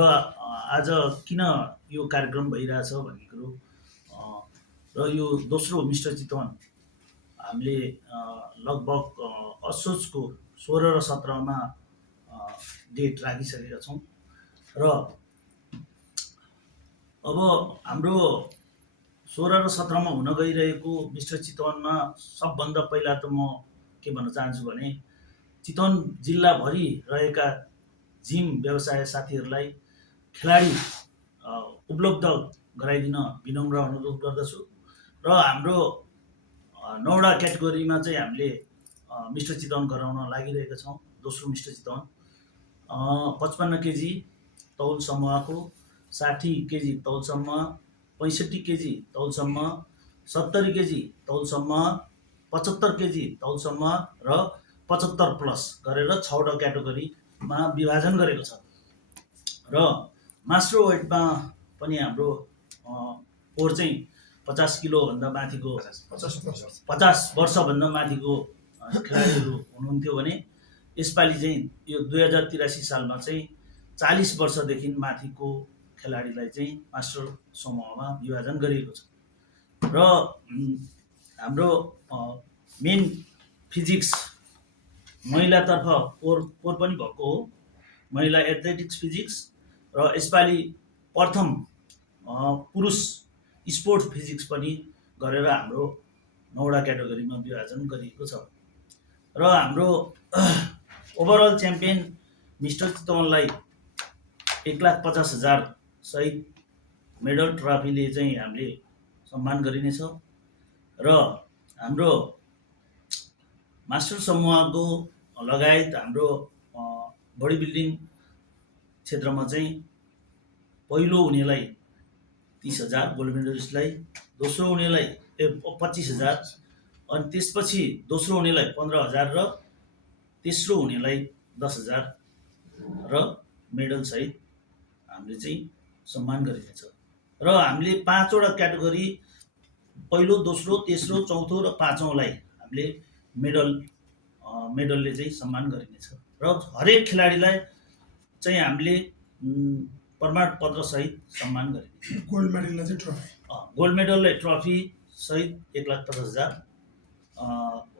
र आज किन यो कार्यक्रम भइरहेछ भन्ने कुरो र यो दोस्रो मिस्टर चितवन हामीले लगभग असोजको 16 र 17मा डेट राखिसकेका छौँ र अब हाम्रो 16 र 17मा हुन गइरहेको मिस्टर चितवनमा सबभन्दा पहिला त म के भन्न चाहन्छु भने चितवन जिल्लाभरि रहेका जिम व्यवसाय साथीहरूलाई खेलाडी उपलब्ध गराइदिन विनम्र अनुरोध गर्दछु र हाम्रो 9वटा क्याटेगोरीमा चाहिँ हामीले मिस्टर चितवन गराउन लागिरहेका छौँ। दोस्रो मिस्टर चितवन 55 केजी तौल समूहको, 60 केजी तौल समूह, 65 केजी तौल समूह, 70 केजी तौल समूह, 75 केजी तौल समूह र 75 प्लस गरेर 6वटा क्याटेगोरीमा विभाजन गरेको छ र मास्टर वेटमा पनि हाम्रो पोहोर चाहिँ 50 किलोभन्दा माथिको 50 वर्षभन्दा माथिको खेलाडीहरू हुनुहुन्थ्यो भने यसपालि चाहिँ यो 2083 सालमा चाहिँ 40 वर्षदेखि माथिको खेलाडीलाई चाहिँ मास्टर समूहमा विभाजन गरिएको छ र हाम्रो मेन फिजिक्स महिलातर्फ पोहोर पनि भएको हो, महिला एथलेटिक्स फिजिक्स र यसपालि प्रथम पुरुष स्पोर्ट्स फिजिक्स पनि गरेर हाम्रो 9वटा क्याटेगोरीमा विभाजन गरिएको छ र हाम्रो ओभरअल च्याम्पियन मिस्टर चितवनलाई 1,50,000 सहित मेडल ट्रफीले चाहिँ हामीले सम्मान गरिनेछ र हाम्रो मास्टर समूहको लगायत हाम्रो बडी बिल्डिङ क्षेत्रमा चाहिँ पहिलो हुनेलाई 30,000 गोल्ड मेडलिस्टलाई, दोस्रो हुनेलाई 25,000 अनि त्यसपछि दोस्रो हुनेलाई 15,000 र तेस्रो हुनेलाई 10,000 र मेडल सहित हामीले चाहिँ सम्मान गरिनेछ र हामीले 5वटा क्याटेगोरी पहिलो, दोस्रो, तेस्रो, चौथो र 5औँलाई हामीले मेडलले चाहिँ सम्मान गरिनेछ र हरेक खेलाडीलाई चाहिँ हामीले प्रमाणपत्र सहित सम्मान गरिनेछ। गोल्ड मेडललाई चाहिँ ट्रफी, गोल्ड मेडललाई ट्रफी सहित 1,50,000,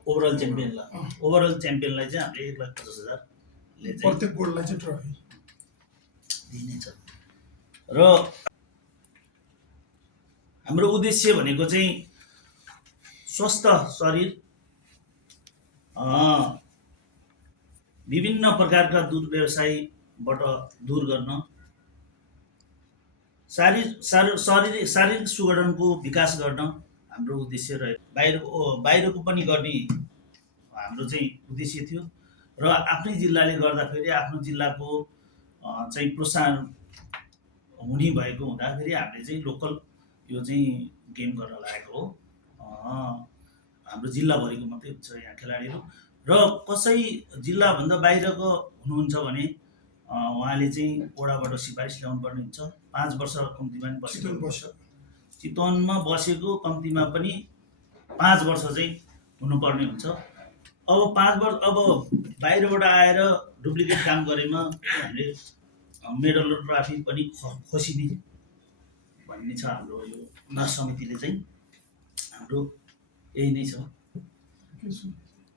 ओभरअल च्याम्पियनलाई चाहिँ हामीले 1,50,000ले चाहिँ प्रत्येक गोल्डलाई चाहिँ ट्रफी दिइनेछ र हाम्रो उद्देश्य भनेको चाहिँ स्वस्थ शरीर, विभिन्न प्रकारका दुर्व्यवसायबाट दूर गर्न, शारीरिक सुगठनको विकास गर्न हाम्रो उद्देश्य रह्यो। बाहिरको पनि गर्ने हाम्रो चाहिँ उद्देश्य थियो र आफ्नै जिल्लाले गर्दाखेरि आफ्नो जिल्लाको चाहिँ प्रोत्साहन हुने भएको हुँदाखेरि हामीले चाहिँ लोकल यो चाहिँ गेम गर्न लागेको हो। हाम्रो जिल्लाभरिको मात्रै हुन्छ यहाँ खेलाडीहरू र कसै जिल्लाभन्दा बाहिरको हुनुहुन्छ भने उहाँले चाहिँ ओडाबाट सिफारिस ल्याउनु पर्ने हुन्छ। 5 वर्ष कम्तीमा पनि बसेको, चितवनमा बसेको कम्तीमा पनि 5 वर्ष चाहिँ हुनुपर्ने हुन्छ। अब 5 वर्ष अब बाहिरबाट आएर डुप्लिकेट काम गरेमा हामीले मेडल र ट्रफी पनि खोसिने भन्ने छ हाम्रो यो समितिले चाहिँ, हाम्रो यही नै छ।